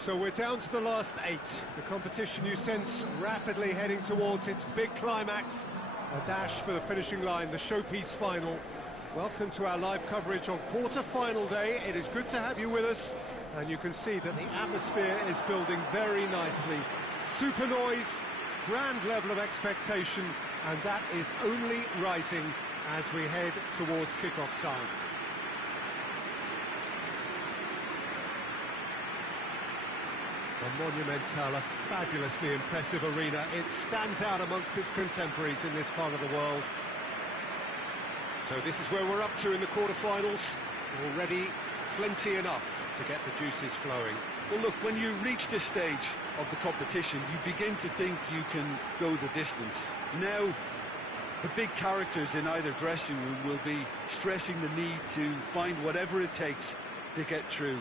So we're down to the last 8. The competition, you sense, rapidly heading towards its big climax. A dash for the finishing line, the showpiece final. Welcome to our live coverage on quarter-final day. It is good to have you with us, and you can see that the atmosphere is building very nicely. Super noise, grand level of expectation, and that is only rising as we head towards kick-off time. A monumental, a fabulously impressive arena. It stands out amongst its contemporaries in this part of the world. So this is where we're up to in the quarterfinals. Already plenty enough to get the juices flowing. Well, look, when you reach this stage of the competition, you begin to think you can go the distance. Now, the big characters in either dressing room will be stressing the need to find whatever it takes to get through.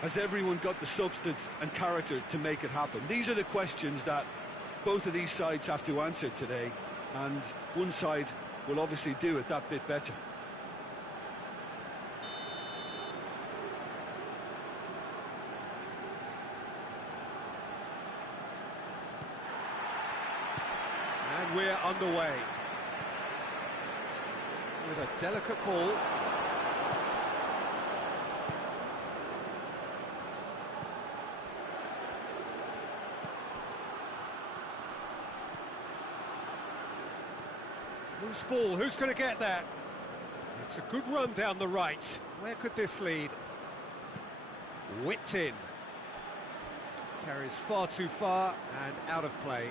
Has everyone got the substance and character to make it happen? These are the questions that both of these sides have to answer today, and one side will obviously do it that bit better. And we're underway. With a delicate ball. Loose ball, who's going to get that? It's a good run down the right. Where could this lead? Whipped in. Carries far too far and out of play.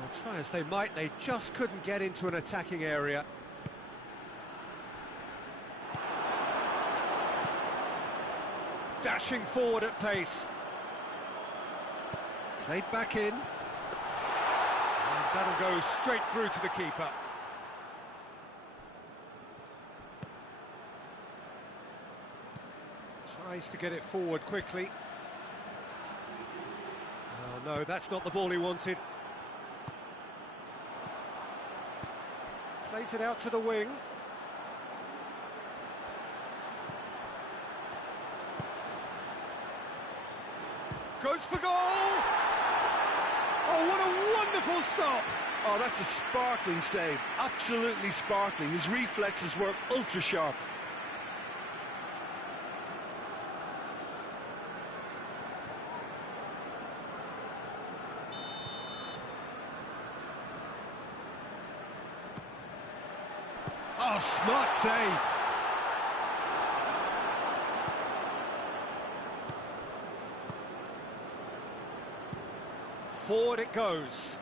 Well, try as they might, they just couldn't get into an attacking area. Dashing forward at pace. Played back in. And that'll go straight through to the keeper. Tries to get it forward quickly. Oh no, that's not the ball he wanted. Plays it out to the wing. Goes for goal! Oh, what a wonderful stop! Oh, that's a sparkling save. Absolutely sparkling. His reflexes were ultra sharp. Oh, smart save! Forward it goes.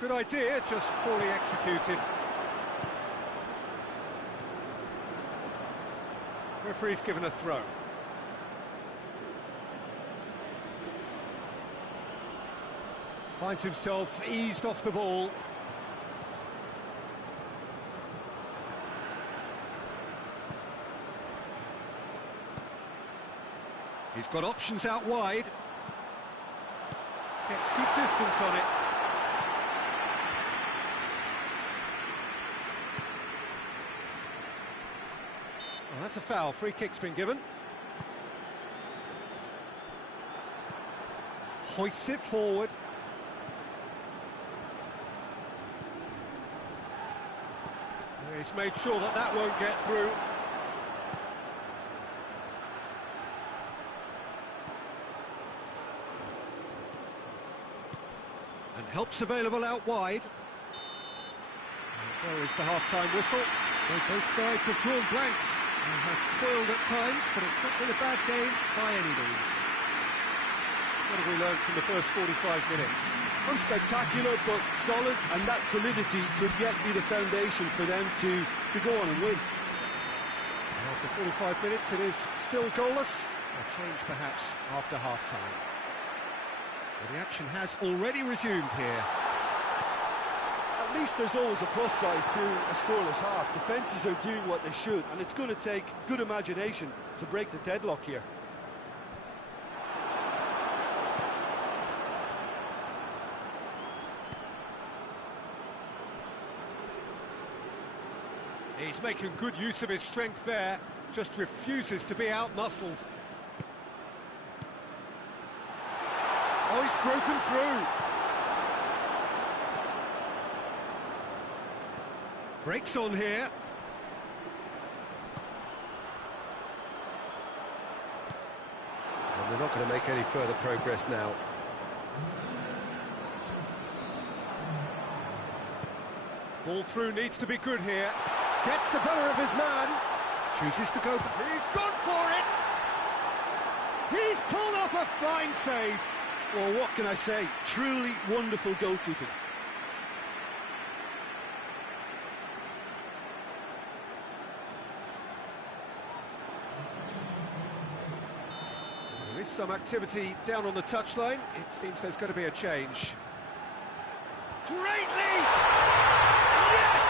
Good idea, just poorly executed. Referee's given a throw. Finds himself eased off the ball. He's got options out wide. Gets good distance on it. Well, that's a foul. Free kick's been given. Hoists it forward. He's made sure that that won't get through. Helps available out wide. And there is the half-time whistle. So both sides have drawn blanks and have toiled at times, but it's not been a bad game by any means. What have we learned from the first 45 minutes? Unspectacular, but solid, and that solidity could yet be the foundation for them to go on and win. And after 45 minutes, it is still goalless. A change perhaps after half-time. Well, the action has already resumed here. At least there's always a plus side to a scoreless half. Defences are doing what they should, and it's going to take good imagination to break the deadlock here. He's making good use of his strength there, just refuses to be out-muscled. Oh, he's broken through. Breaks on here. And they're not going to make any further progress now. Ball through needs to be good here. Gets the better of his man. Chooses to go. He's gone for it. He's pulled off a fine save. Well, what can I say? Truly wonderful goalkeeping. There is some activity down on the touchline. It seems there's going to be a change. Great lead! Yes!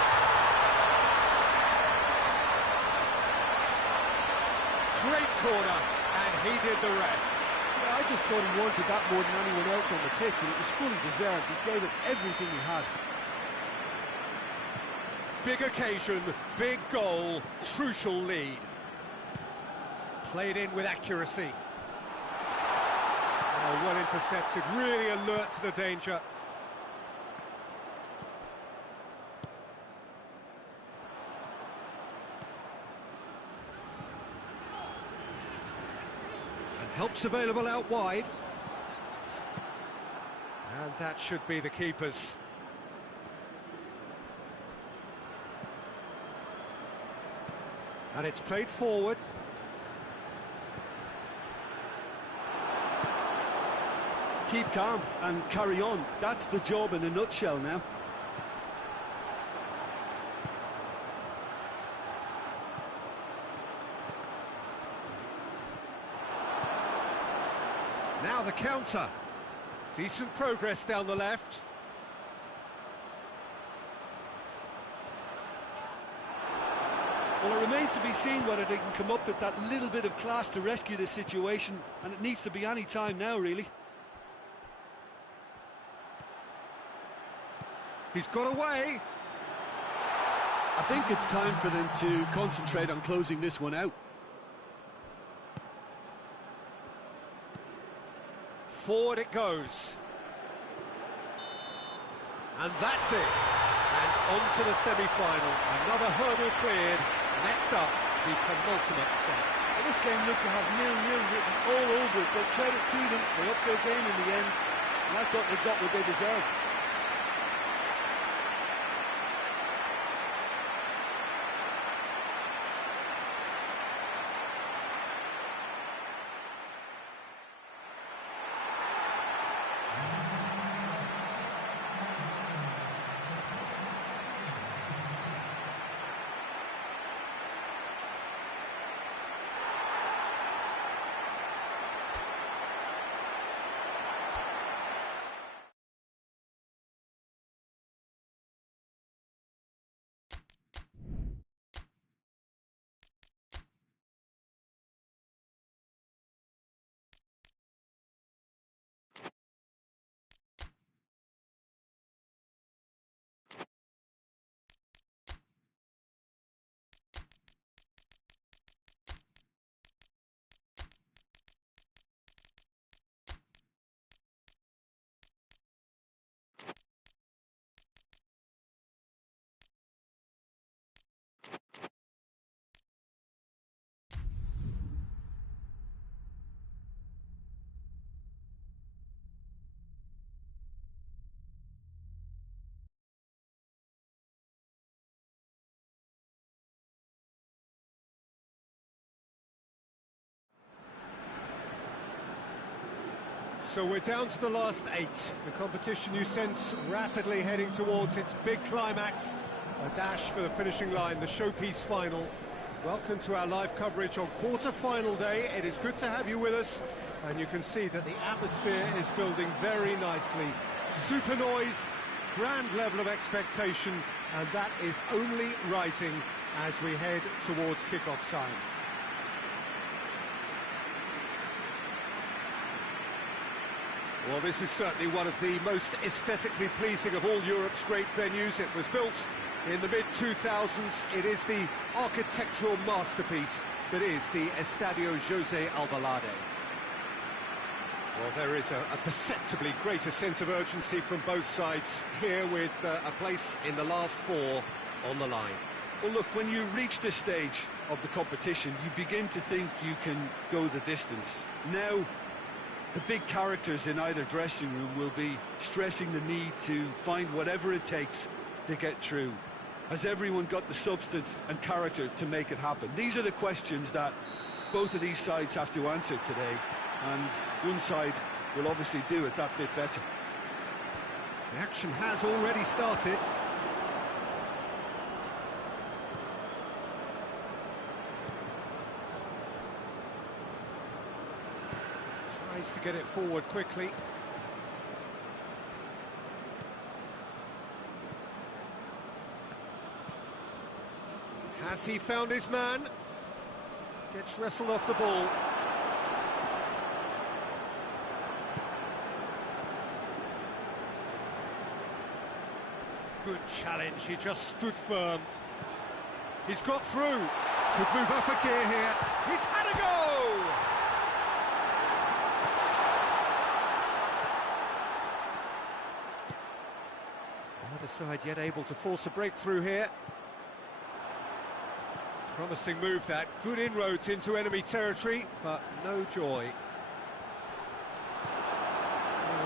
Great corner, and he did the rest. Yeah, I just thought he wanted that more than anyone else on the pitch, and it was fully deserved. He gave it everything he had. Big occasion, big goal, crucial lead. Played in with accuracy. Oh, well intercepted, really alert to the danger. Help's available out wide. And that should be the keeper's. And it's played forward. Keep calm and carry on. That's the job in a nutshell now. Now the counter. Decent progress down the left. Well, it remains to be seen whether they can come up with that little bit of class to rescue this situation, and it needs to be any time now, really. He's got away. I think it's time for them to concentrate on closing this one out. Forward it goes. And that's it. And on to the semi-final. Another hurdle cleared. Next up, the penultimate step. Well, this game looked to have 0-0 written all over it, but credit to them. They upped their game in the end, and I thought they got what they deserved. So we're down to the last 8. The competition you sense rapidly heading towards its big climax. A dash for the finishing line, the showpiece final. Welcome to our live coverage on quarter-final day. It is good to have you with us, and you can see that the atmosphere is building very nicely. Super noise, grand level of expectation, and that is only rising as we head towards kick-off time. Well, this is certainly one of the most aesthetically pleasing of all Europe's great venues. It was built In the mid-2000s, it is the architectural masterpiece that is the Estadio José Alvalade. Well, there is a perceptibly greater sense of urgency from both sides here, with a place in the last four on the line. Well, look, when you reach this stage of the competition, you begin to think you can go the distance. Now, the big characters in either dressing room will be stressing the need to find whatever it takes to get through. Has everyone got the substance and character to make it happen? These are the questions that both of these sides have to answer today, and one side will obviously do it that bit better. The action has already started. Tries to get it forward quickly. Has he found his man? Gets wrestled off the ball. Good challenge, he just stood firm. He's got through. Could move up a gear here. He's had a go! Neither side yet able to force a breakthrough here. Promising move that, good inroads into enemy territory, but no joy.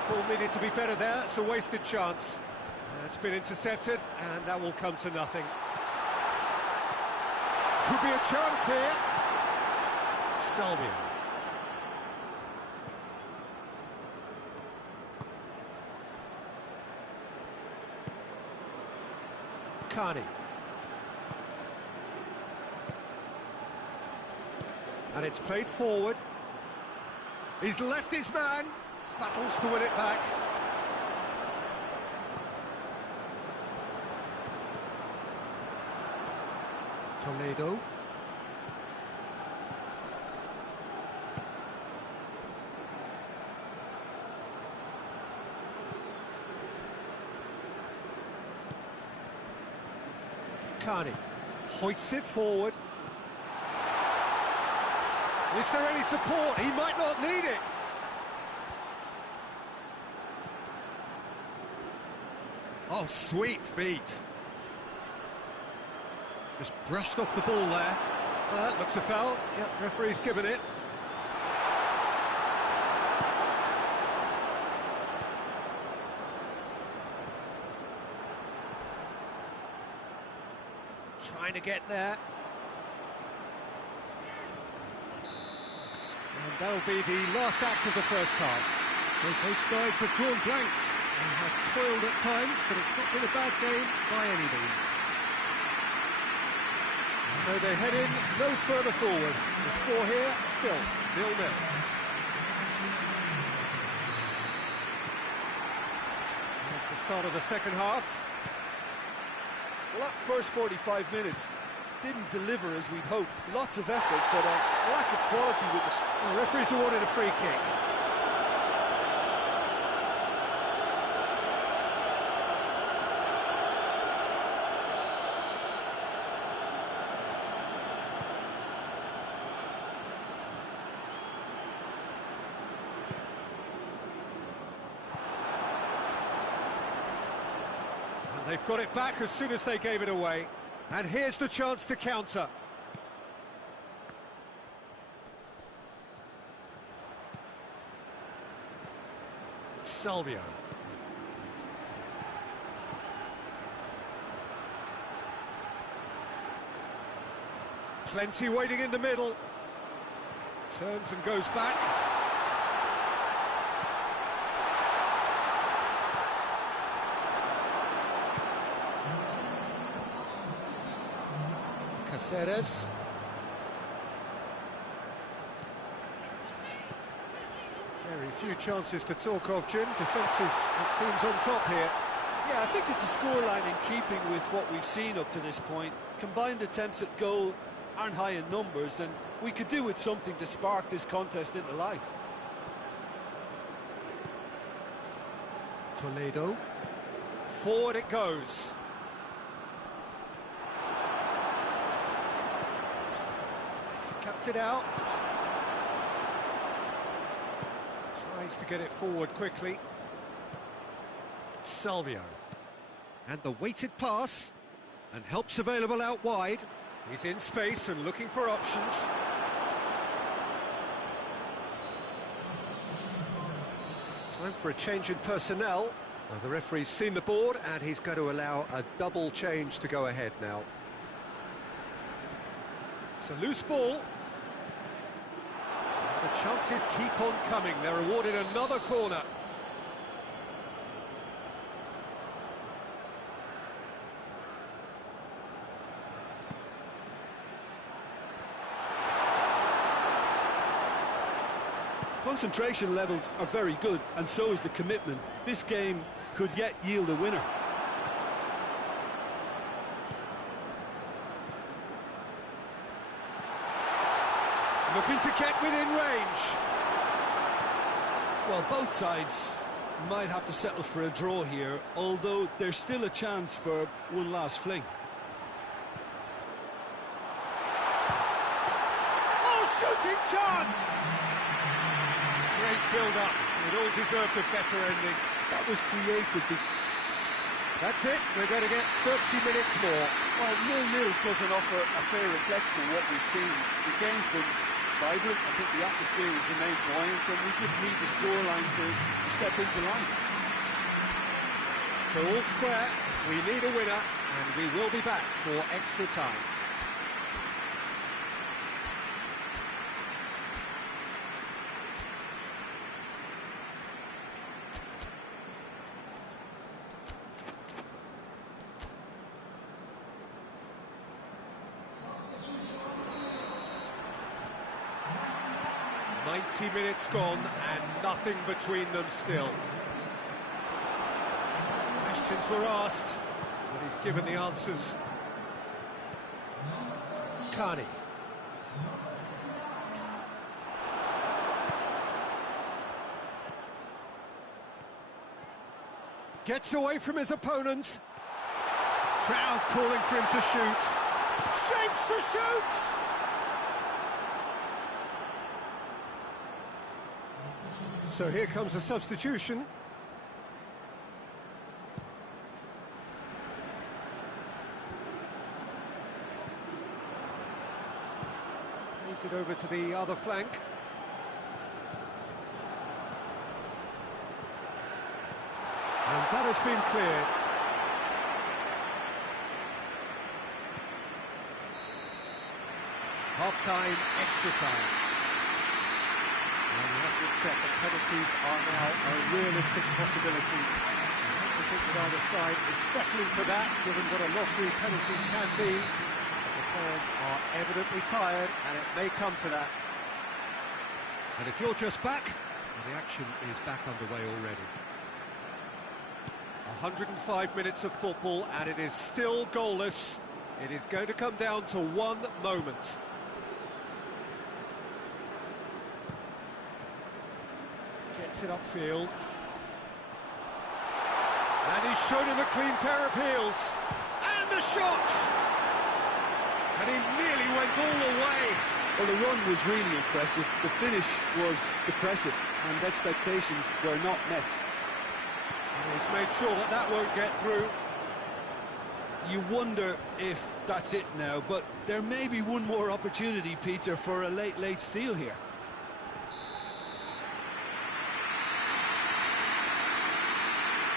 The ball needed to be better there, it's a wasted chance. It's been intercepted, and that will come to nothing. Could be a chance here. Salvia. Carney. And it's played forward. He's left his man. Battles to win it back. Toledo. Carney hoists it forward. Is there any support? He might not need it. Oh, sweet feet. Just brushed off the ball there. Looks a foul. Yep, referee's given it. Trying to get there. And that'll be the last act of the first half. So both sides have drawn blanks and have toiled at times, but it's not been a bad game by any means. So they head in no further forward. The score here, still 0-0. That's the start of the second half. Well, that first 45 minutes didn't deliver as we'd hoped. Lots of effort, but a lack of quality with the... The referee's awarded a free kick. And they've got it back as soon as they gave it away. And here's the chance to counter. Salvio. Plenty waiting in the middle. Turns and goes back. Caceres. Very few chances to talk of, Jim. Defence is, it seems, on top here. Yeah, I think it's a scoreline in keeping with what we've seen up to this point. Combined attempts at goal aren't high in numbers, and we could do with something to spark this contest into life. Toledo. Forward it goes. Cuts it out. Tries to get it forward quickly. Salvio. And the weighted pass. And help's available out wide. He's in space and looking for options. Time for a change in personnel. Well, the referee's seen the board and he's going to allow a double change to go ahead now. It's a loose ball. The chances keep on coming. They're awarded another corner. Concentration levels are very good, and so is the commitment. This game could yet yield a winner. Looking to get within range. Well, both sides might have to settle for a draw here, although there's still a chance for one last fling. Oh, shooting chance! Great build-up. It all deserved a better ending. That was created. That's it. We're going to get 30 minutes more. Well, 0-0 doesn't offer a fair reflection of what we've seen. The game's been vibrant. I think the atmosphere has remained buoyant, and we just need the scoreline to step into line. So all square, we need a winner, and we will be back for extra time. Minutes gone and nothing between them still. Questions were asked, but he's given the answers. Carney. Gets away from his opponent. Trout calling for him to shoot. Shapes to shoot! So here comes a substitution. Plays it over to the other flank. And that has been cleared. Half-time, extra time. And we have to accept that penalties are now a realistic possibility. I think that either side is settling for that, given what a lottery penalties can be. But the players are evidently tired, and it may come to that. And if you're just back, well, the action is back underway already. 105 minutes of football, and it is still goalless. It is going to come down to one moment. Gets it upfield. And he's shown him a clean pair of heels. And a shot! And he nearly went all the way. Well, the run was really impressive. The finish was depressive, and expectations were not met. And he's made sure that that won't get through. You wonder if that's it now, but there may be one more opportunity, Peter, for a late steal here.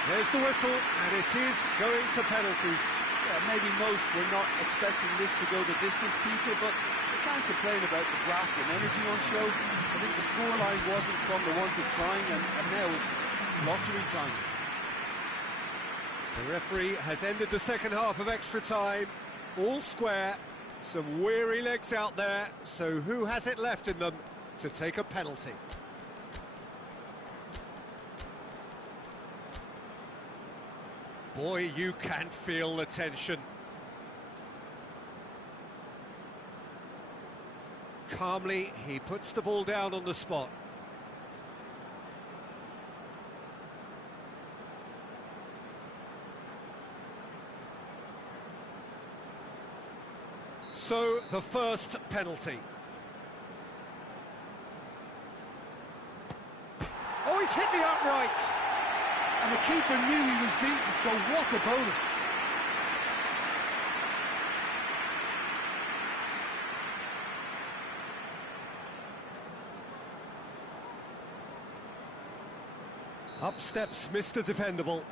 There's the whistle, and it is going to penalties. Yeah, maybe most were not expecting this to go the distance, Peter, but you can't complain about the graft and energy on show. I think the scoreline wasn't from the one to trying, and now it's lottery time. The referee has ended the second half of extra time. All square, some weary legs out there, so who has it left in them to take a penalty? Boy, you can feel the tension. Calmly, he puts the ball down on the spot. So, the first penalty. hit the upright. And the keeper knew he was beaten, so what a bonus. Up steps Mr. Dependable.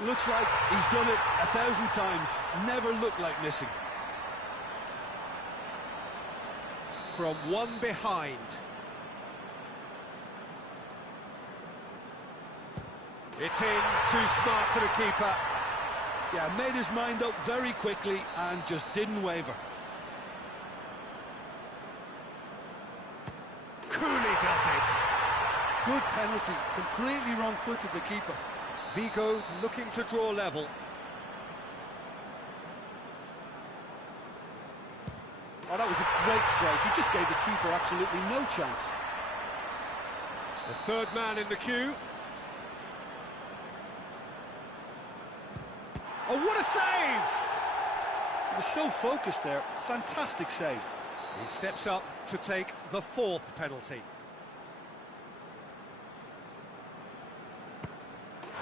Looks like he's done it 1,000 times. Never looked like missing. From one behind. It's in, too smart for the keeper. Yeah, made his mind up very quickly and just didn't waver. Coolly does it. Good penalty, completely wrong-footed the keeper. Vigo looking to draw level. Oh, that was a great strike. He just gave the keeper absolutely no chance. The third man in the queue. Oh, what a save! He was so focused there. Fantastic save. He steps up to take the fourth penalty.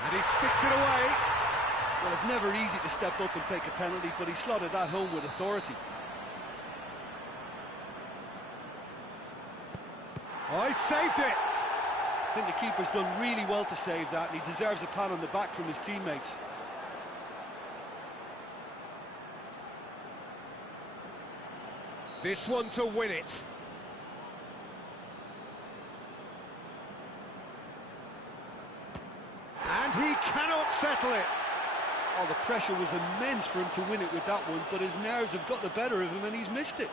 And he sticks it away. Well, it's never easy to step up and take a penalty, but he slotted that home with authority. Oh, he saved it! I think the keeper's done really well to save that, and he deserves a pat on the back from his teammates. This one to win it. And he cannot settle it. Oh, the pressure was immense for him to win it with that one, but his nerves have got the better of him and he's missed it.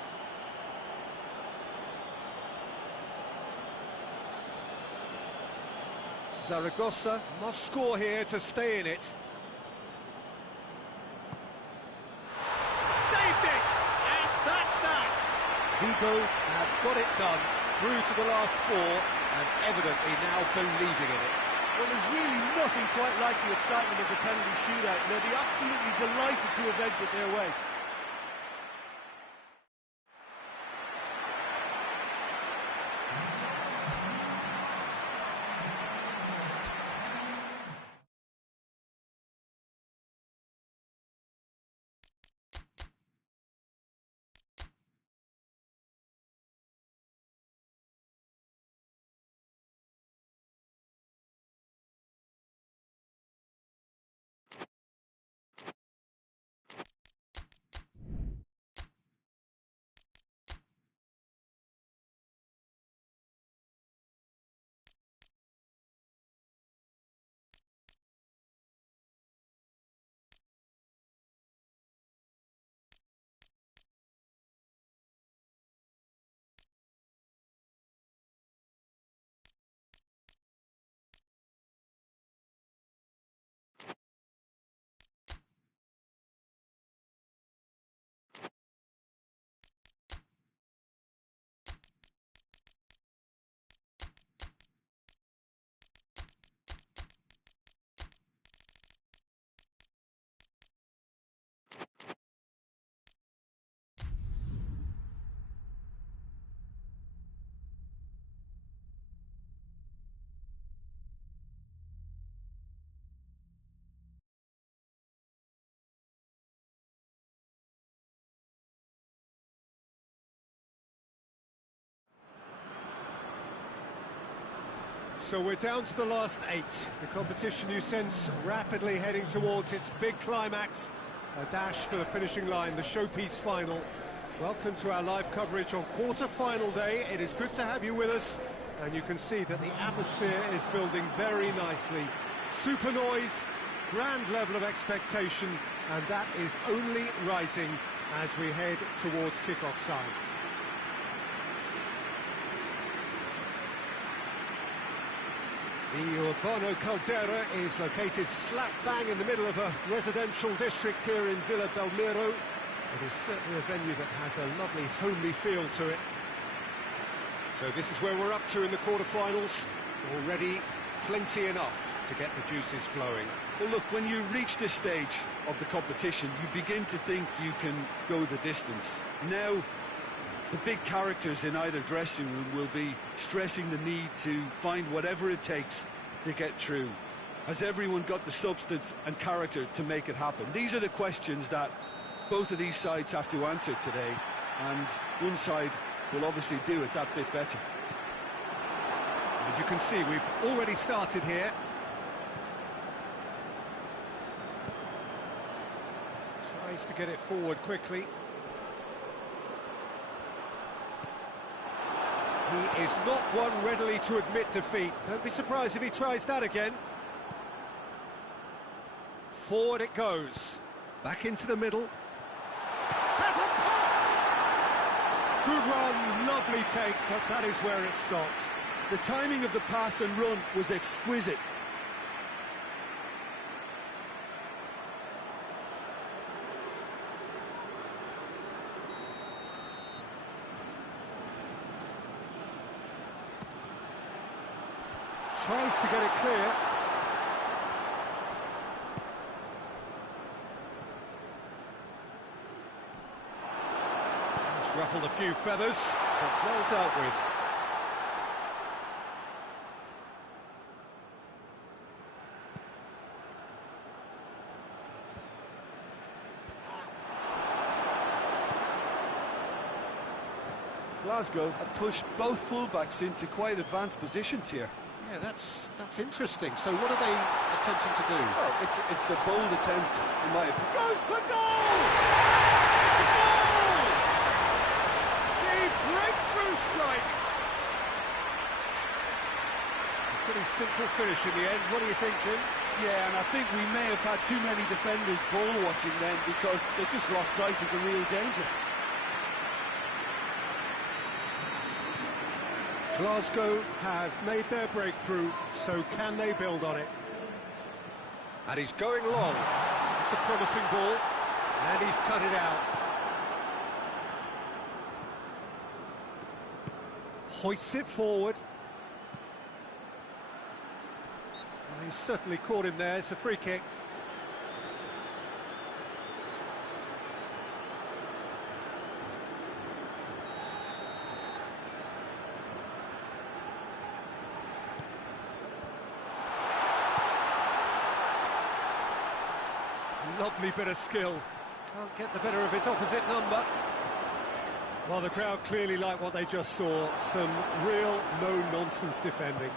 Zaragoza must score here to stay in it. Saved it! And that's that! Vigo have got it done through to the last four and evidently now believing in it. Well, there's really nothing quite like the excitement of the penalty shootout. They'll be absolutely delighted to have exited their way. So we're down to the last 8. The competition, you sense, rapidly heading towards its big climax. A dash for the finishing line, the showpiece final. Welcome to our live coverage on quarter-final day. It is good to have you with us, and you can see that the atmosphere is building very nicely. Super noise, grand level of expectation, and that is only rising as we head towards kick-off time. The Urbano Caldera is located slap bang in the middle of a residential district here in Villa Belmiro. It is certainly a venue that has a lovely homely feel to it. So this is where we're up to in the quarterfinals. Already plenty enough to get the juices flowing. Well, look, when you reach this stage of the competition, you begin to think you can go the distance. Now, The big characters in either dressing room will be stressing the need to find whatever it takes to get through. Has everyone got the substance and character to make it happen? These are the questions that both of these sides have to answer today, and one side will obviously do it that bit better. As you can see, we've already started here. Tries to get it forward quickly. He is not one readily to admit defeat. Don't be surprised if he tries that again. Forward it goes. Back into the middle. Has a pop! Good run, lovely take, but that is where it stopped. The timing of the pass and run was exquisite. Tries to get it clear. He's ruffled a few feathers, but well dealt with. Glasgow have pushed both fullbacks into quite advanced positions here. Yeah, that's interesting. So what are they attempting to do? Well, it's a bold attempt, in my opinion. Goes for goal! It's a goal! The breakthrough strike! A pretty simple finish in the end. What do you think, Jim? Yeah, and I think we may have had too many defenders ball watching then, because they just lost sight of the real danger. Glasgow have made their breakthrough, so can they build on it? And he's going long. It's a promising ball, and he's cut it out. Hoists it forward. Well, he's certainly caught him there. It's a free kick. Lovely bit of skill. Can't get the better of his opposite number. Well, the crowd clearly like what they just saw. Some real no-nonsense defending.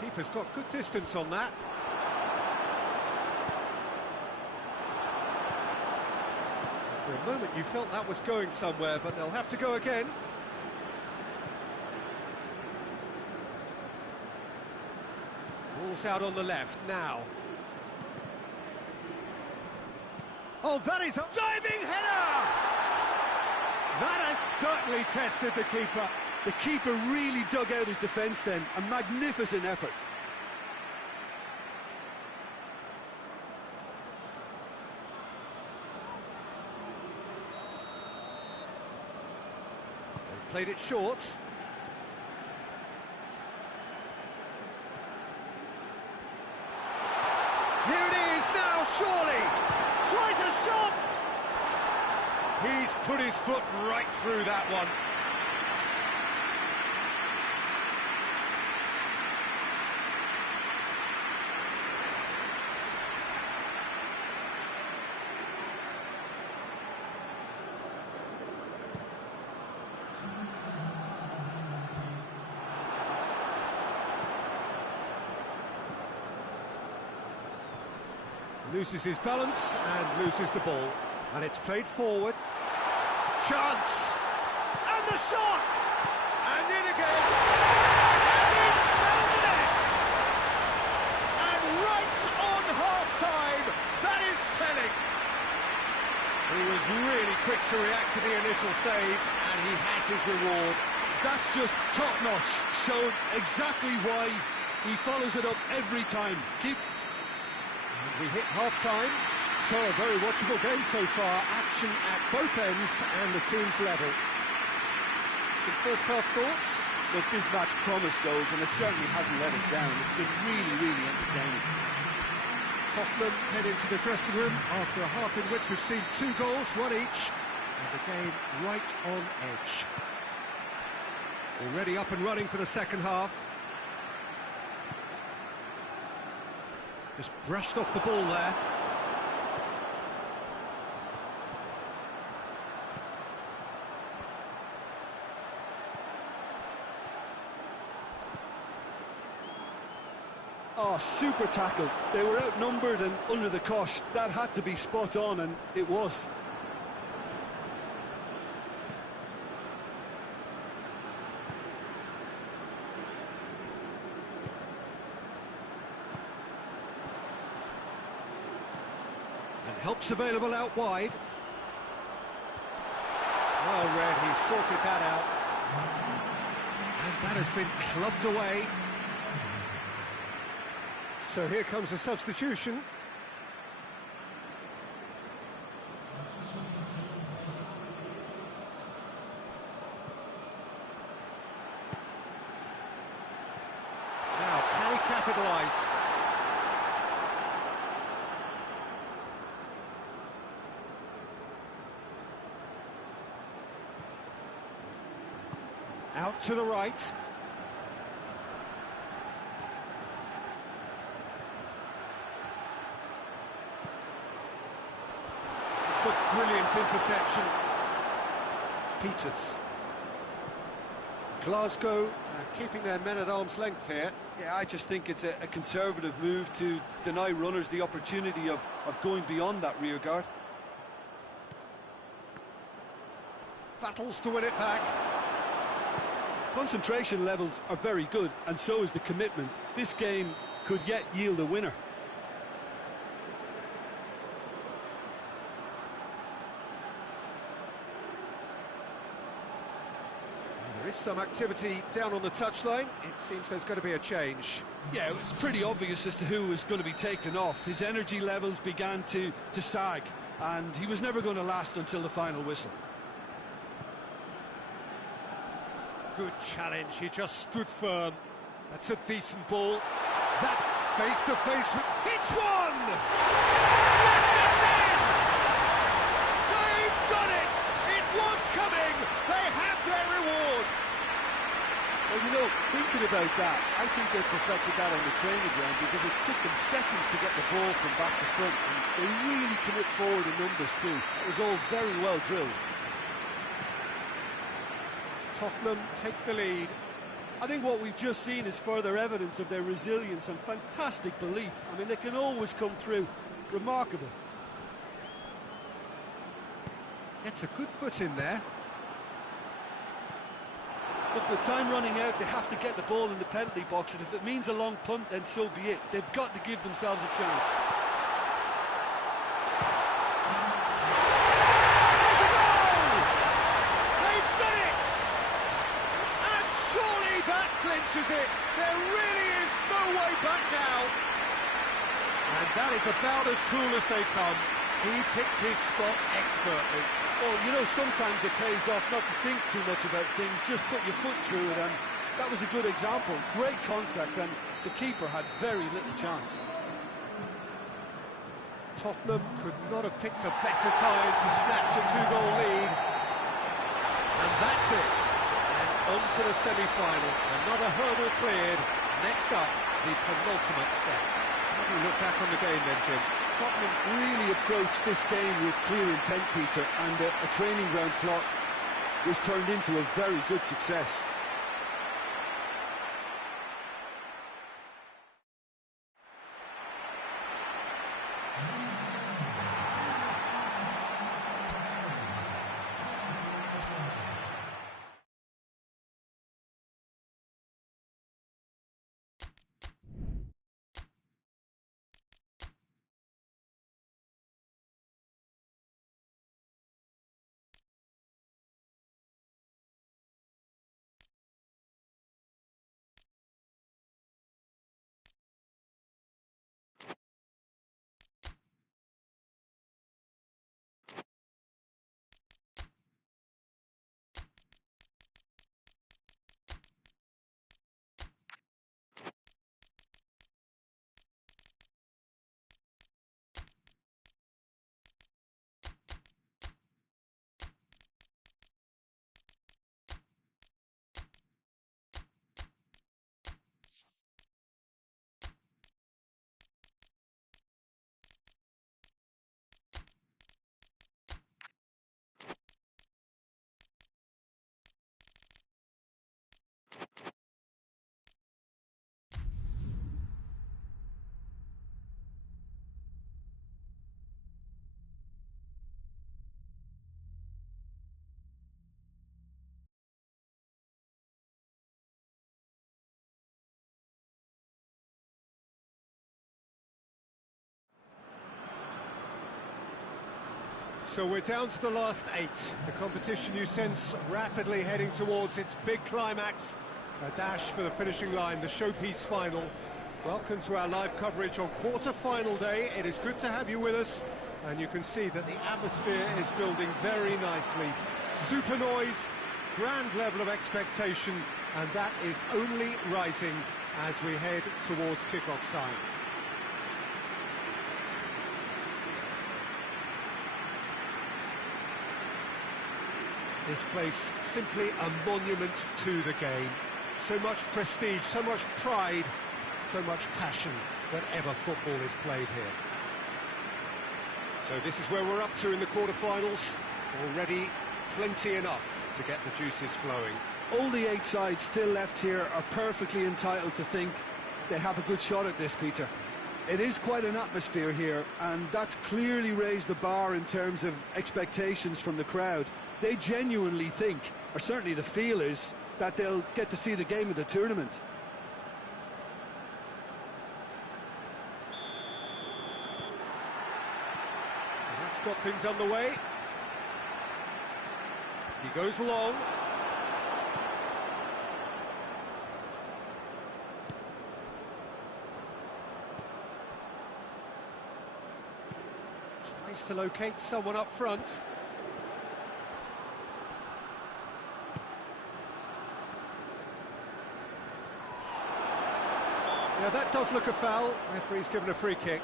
Keeper's got good distance on that. For a moment you felt that was going somewhere, but they'll have to go again. Ball's out on the left now. Oh, that is a diving header! That has certainly tested the keeper. The keeper really dug out his defence then. A magnificent effort. They've played it short. Here it is now, surely! Tries a shot! He's put his foot right through that one. Loses his balance and loses the ball. And it's played forward. Chance! And the shot! And in again! And he's found the net! And right on half-time, that is telling. He was really quick to react to the initial save, and he has his reward. That's just top-notch. Showed exactly why he follows it up every time. We hit half-time, so a very watchable game so far. Action at both ends and the team's level. Some first-half thoughts? Look, this match promised goals, and it certainly hasn't let us down. It's been really, really entertaining. Tottenham head into the dressing room after a half in which we've seen 2 goals, 1 each, and the game right on edge. Already up and running for the second half. Just brushed off the ball there. Oh, super tackle. They were outnumbered and under the cosh. That had to be spot on, and it was. And help's available out wide. Well read, he sorted that out. And that has been clubbed away. So here comes a substitution. Now, can he capitalise? Out to the right. A brilliant interception. Peters. Glasgow keeping their men at arm's length here. Yeah, I just think it's a conservative move to deny runners the opportunity of going beyond that rear guard. Battles to win it back. Concentration levels are very good, and so is the commitment. This game could yet yield a winner. There is some activity down on the touchline. It seems there's going to be a change. Yeah, it was pretty obvious as to who was going to be taken off. His energy levels began to sag, and he was never going to last until the final whistle. Good challenge, he just stood firm. That's a decent ball. That's face-to-face. Hits one! Yes, it's in! They've done it! It was coming! They have their reward! Well, you know, thinking about that, I think they perfected that on the training ground because it took them seconds to get the ball from back to front, and they really commit forward in numbers too. It was all very well drilled. Tottenham take the lead. I think what we've just seen is further evidence of their resilience and fantastic belief. I mean, they can always come through. Remarkable. Gets a good foot in there. Look, with time running out, they have to get the ball in the penalty box, and if it means a long punt, then so be it. They've got to give themselves a chance. Clinches it. There really is no way back now. And that is about as cool as they come. He picked his spot expertly. Well, you know, sometimes it pays off not to think too much about things, just put your foot through it, and that was a good example. Great contact, and the keeper had very little chance. Tottenham could not have picked a better time to snatch a 2-goal lead. And that's it. On to the semi-final. Another hurdle cleared. Next up, the penultimate step. How do you look back on the game then, Jim? Tottenham really approached this game with clear intent, Peter, and a training ground plot was turned into a very good success. So we're down to the last 8. The competition you sense rapidly heading towards its big climax. A dash for the finishing line, the showpiece final. Welcome to our live coverage on quarter-final day. It is good to have you with us, and you can see that the atmosphere is building very nicely. Super noise, grand level of expectation, and that is only rising as we head towards kick-off time. This place simply a monument to the game. So much prestige, so much pride, so much passion whenever football is played here. So this is where we're up to in the quarterfinals. Already plenty enough to get the juices flowing. All the 8 sides still left here are perfectly entitled to think they have a good shot at this, Peter. It is quite an atmosphere here, and that's clearly raised the bar in terms of expectations from the crowd. They genuinely think, or certainly the feel is, that they'll get to see the game of the tournament. So that's got things underway. He goes long. Tries to locate someone up front. Now that does look a foul. Referee's given a free kick.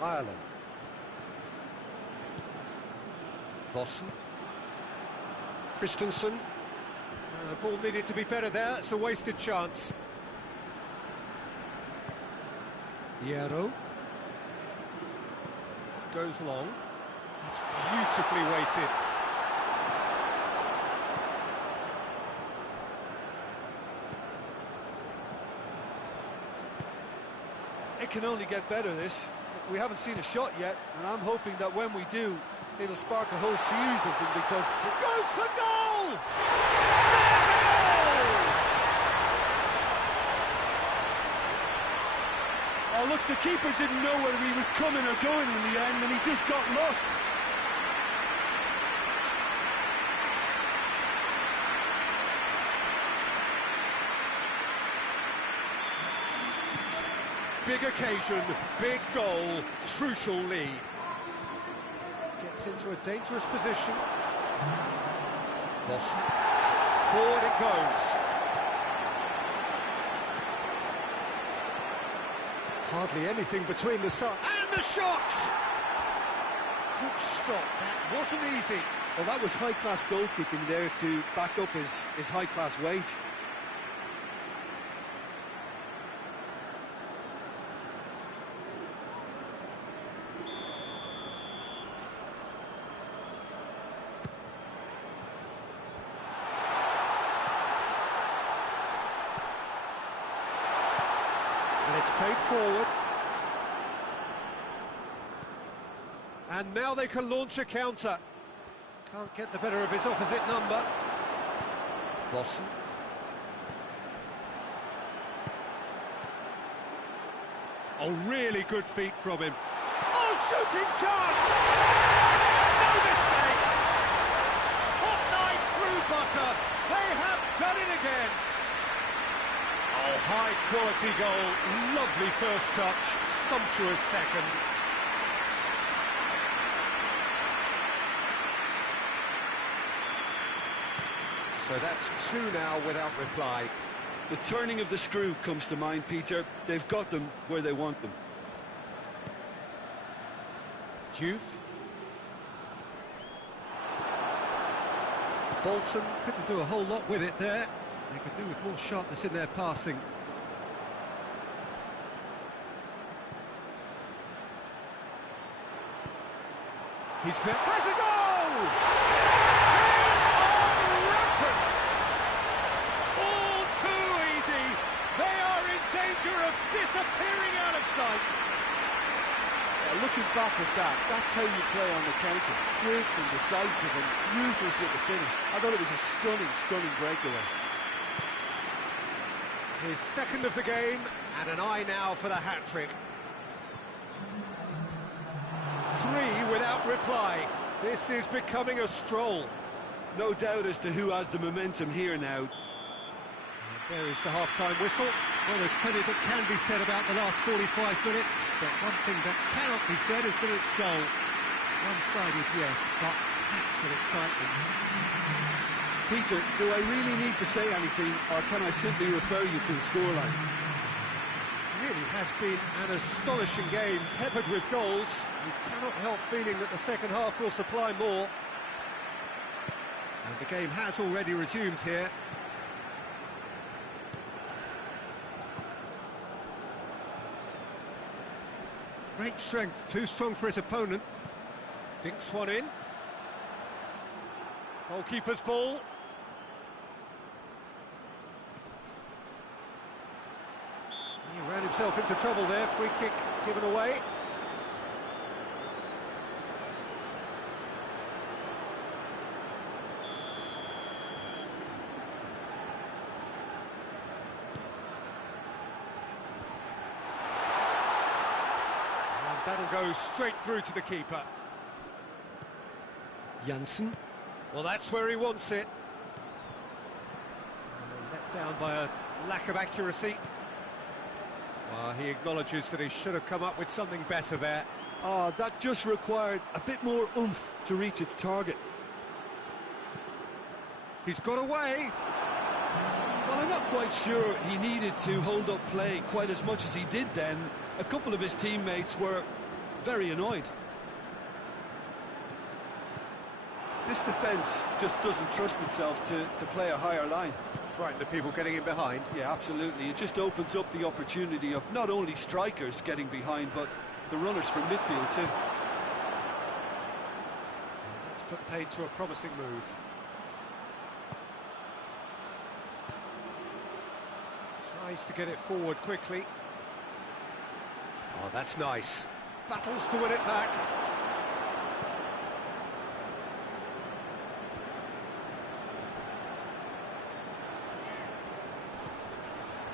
Ireland. Vossen. Christensen. The ball needed to be better there. It's a wasted chance. Hierro. Goes long. That's beautifully weighted. It can only get better, this. We haven't seen a shot yet, and I'm hoping that when we do, it'll spark a whole series of them, because it goes for goal! There's a goal! Oh, look, the keeper didn't know whether he was coming or going in the end, and he just got lost. Big occasion, big goal, crucial lead. Gets into a dangerous position. Vossen. Forward it goes. Hardly anything between the sides. And the shot! Good stop, that wasn't easy. Well, that was high-class goalkeeping there to back up his high-class wage. And it's played forward. And now they can launch a counter. Can't get the better of his opposite number. Vossen. Oh, really good feet from him. Oh, shooting chance! No mistake! Hot knife through butter. They have done it again. Oh, high quality goal. Lovely first touch. Sumptuous second. So that's 2 now without reply. The turning of the screw comes to mind, Peter. They've got them where they want them. Diouf. Bolton couldn't do a whole lot with it there. They could do with more sharpness in their passing. He's there. Has a goal! They are rampant! All too easy. They are in danger of disappearing out of sight. looking back at that, that's how you play on the counter. Quick and decisive and ruthless with the finish. I thought it was a stunning, stunning breakaway. His second of the game, and an eye now for the hat-trick. 3 without reply. This is becoming a stroll. No doubt as to who has the momentum here now. And there is the half-time whistle. Well, there's plenty that can be said about the last 45 minutes, but one thing that cannot be said is that it's dull. One-sided, yes, but packed with excitement. Peter, do I really need to say anything, or can I simply refer you to the scoreline? Really has been an astonishing game, peppered with goals. You cannot help feeling that the second half will supply more. And the game has already resumed here. Great strength, too strong for his opponent. Dinks one in. Goalkeeper's ball. He ran himself into trouble there, free kick given away. And that'll go straight through to the keeper. Janssen. Well, that's where he wants it. Let down by a lack of accuracy. Well, he acknowledges that he should have come up with something better there. Oh, that just required a bit more oomph to reach its target. He's got away. Well, I'm not quite sure he needed to hold up play quite as much as he did then. A couple of his teammates were very annoyed. This defence just doesn't trust itself to play a higher line. Frightened of people getting in behind. Yeah, absolutely. It just opens up the opportunity of not only strikers getting behind, but the runners from midfield too. And that's put paid to a promising move. Tries to get it forward quickly. Oh, that's nice. Battles to win it back.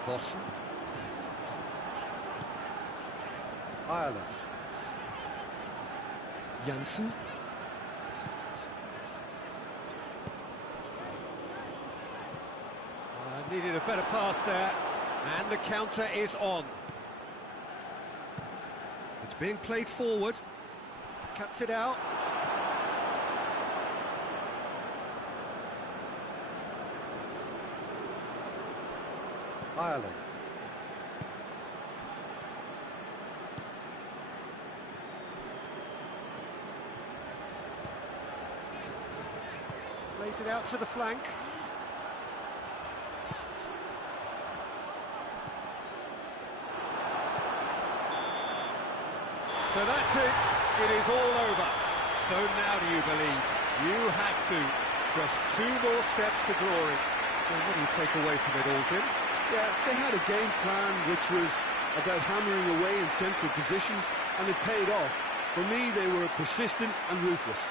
Vossen. Ireland. Janssen. Needed a better pass there, and the counter is on. It's being played forward. Cuts it out. Ireland. Plays it out to the flank. So that's it. It is all over. So now do you believe? You have to. Just 2 more steps to glory. So what do you take away from it all, Jim? Yeah, they had a game plan which was about hammering away in central positions, and it paid off. For me, they were persistent and ruthless.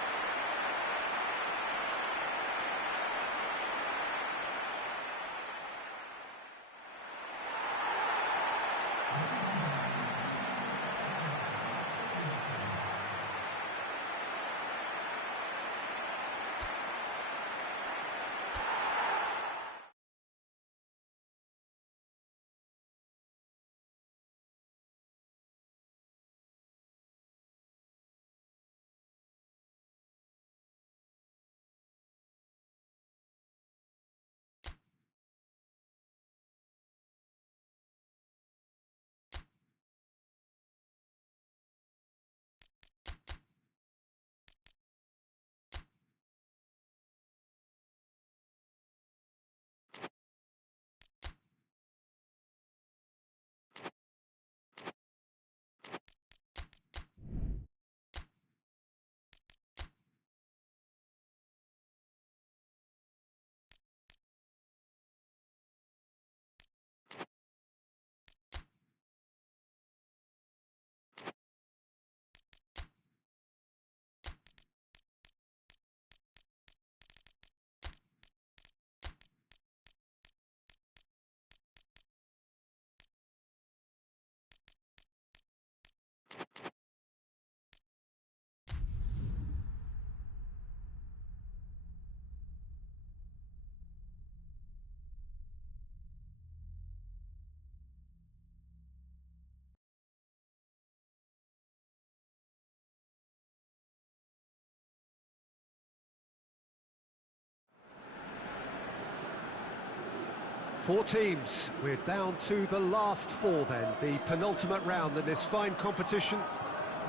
Four teams. We're down to the last four then, the penultimate round in this fine competition.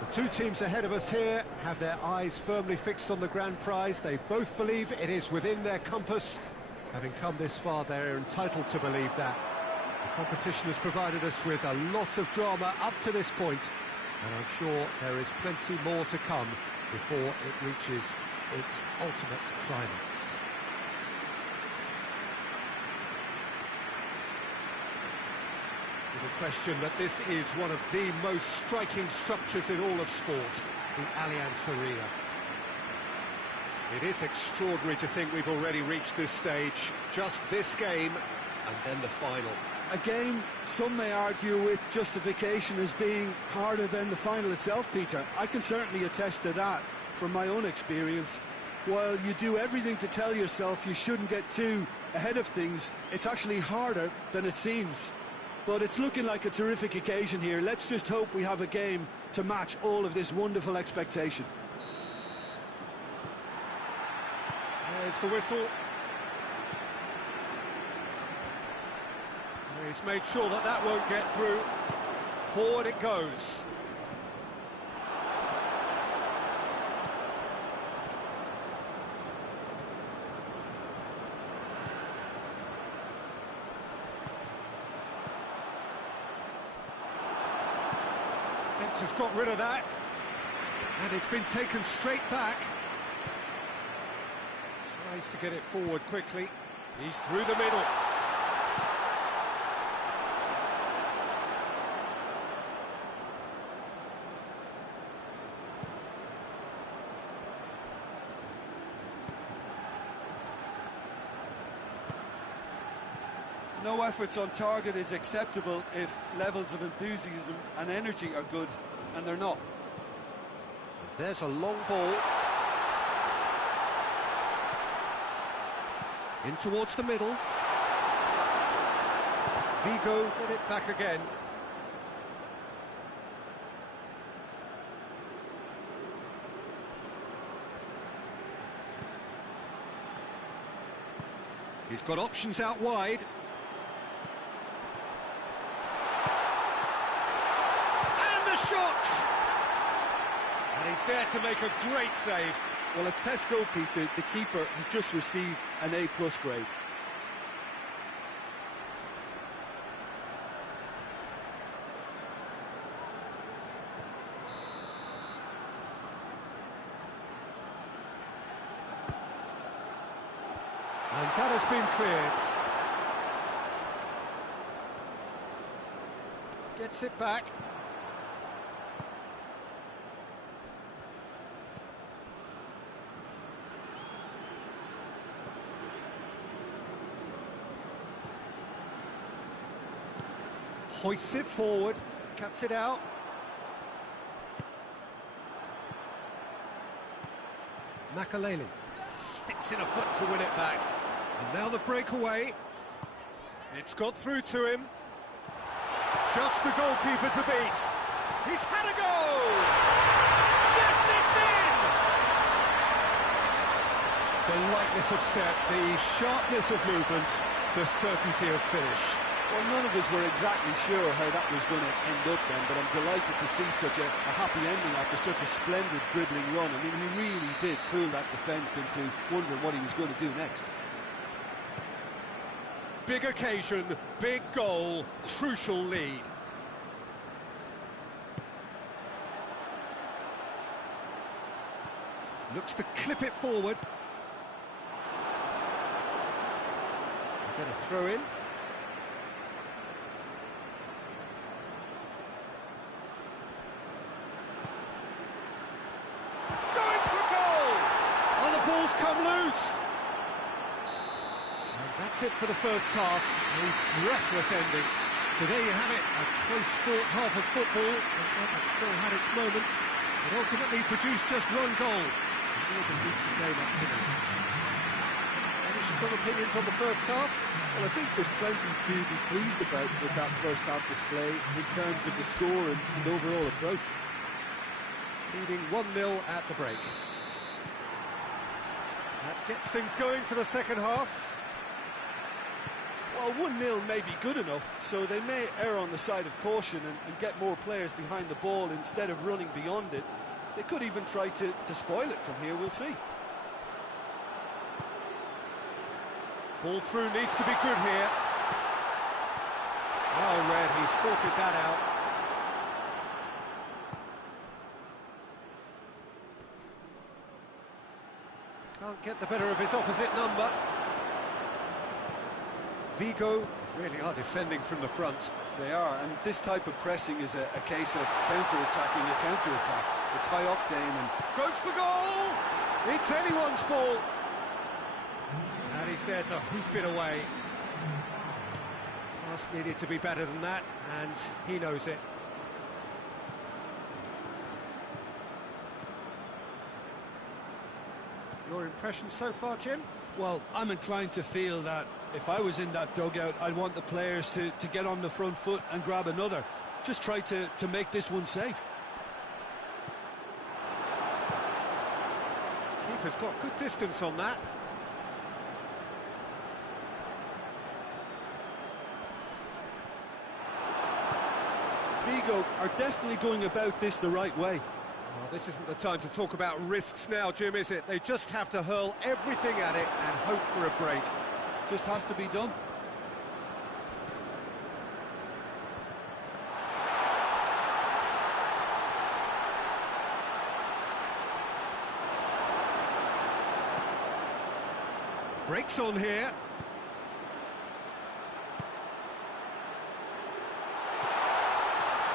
The two teams ahead of us here have their eyes firmly fixed on the grand prize. They both believe it is within their compass. Having come this far, they're entitled to believe that. The competition has provided us with a lot of drama up to this point, and I'm sure there is plenty more to come before it reaches its ultimate climax. The question that this is one of the most striking structures in all of sport, the Allianz Arena. It is extraordinary to think we've already reached this stage, just this game, and then the final. A game some may argue with justification as being harder than the final itself, Peter. I can certainly attest to that from my own experience. While you do everything to tell yourself you shouldn't get too ahead of things, it's actually harder than it seems. But it's looking like a terrific occasion here. Let's just hope we have a game to match all of this wonderful expectation. There's the whistle. He's made sure that that won't get through. Forward it goes. Fence has got rid of that. And it's been taken straight back. Tries to get it forward quickly. He's through the middle. No efforts on target is acceptable if levels of enthusiasm and energy are good, and they're not. There's a long ball. In towards the middle. Vigo get it back again. He's got options out wide. Shot! And he's there to make a great save. Well, as tests go, Peter, the keeper has just received an A+ grade. And that has been cleared. Gets it back. Hoists it forward, cuts it out. Makaleli sticks in a foot to win it back. And now the breakaway. It's got through to him. Just the goalkeeper to beat. He's had a goal! Yes, it's in! The lightness of step, the sharpness of movement, the certainty of finish. Well, none of us were exactly sure how that was going to end up then, but I'm delighted to see such a happy ending after such a splendid dribbling run. I mean, he really did fool that defence into wondering what he was going to do next. Big occasion, big goal, crucial lead. Looks to clip it forward. Get a throw in. Balls come loose. And that's it for the first half. A breathless ending. So there you have it, a close-fought half of football, that still had its moments, but ultimately produced just one goal. A more than decent game up to now. Any strong opinions on the first half? Well, I think there's plenty to be pleased about with that first half display in terms of the score and overall approach. Leading 1-0 at the break. That gets things going for the second half. Well, 1-0 may be good enough, so they may err on the side of caution and get more players behind the ball instead of running beyond it. They could even try to spoil it from here, we'll see. Ball through needs to be good here. Well read, he sorted that out. Can't get the better of his opposite number. Vigo really are defending from the front. They are, and this type of pressing is a case of counter-attacking a counter-attack. It's high octane and goes for goal! It's anyone's ball. And he's there to hoof it away. Pass needed to be better than that, and he knows it. Your impression so far, Jim? Well, I'm inclined to feel that if I was in that dugout, I'd want the players to get on the front foot and grab another. Just try to make this one safe. Keeper's got good distance on that. Vigo are definitely going about this the right way. Well, this isn't the time to talk about risks now, Jim, is it? They just have to hurl everything at it and hope for a break. Just has to be done. Breaks on here.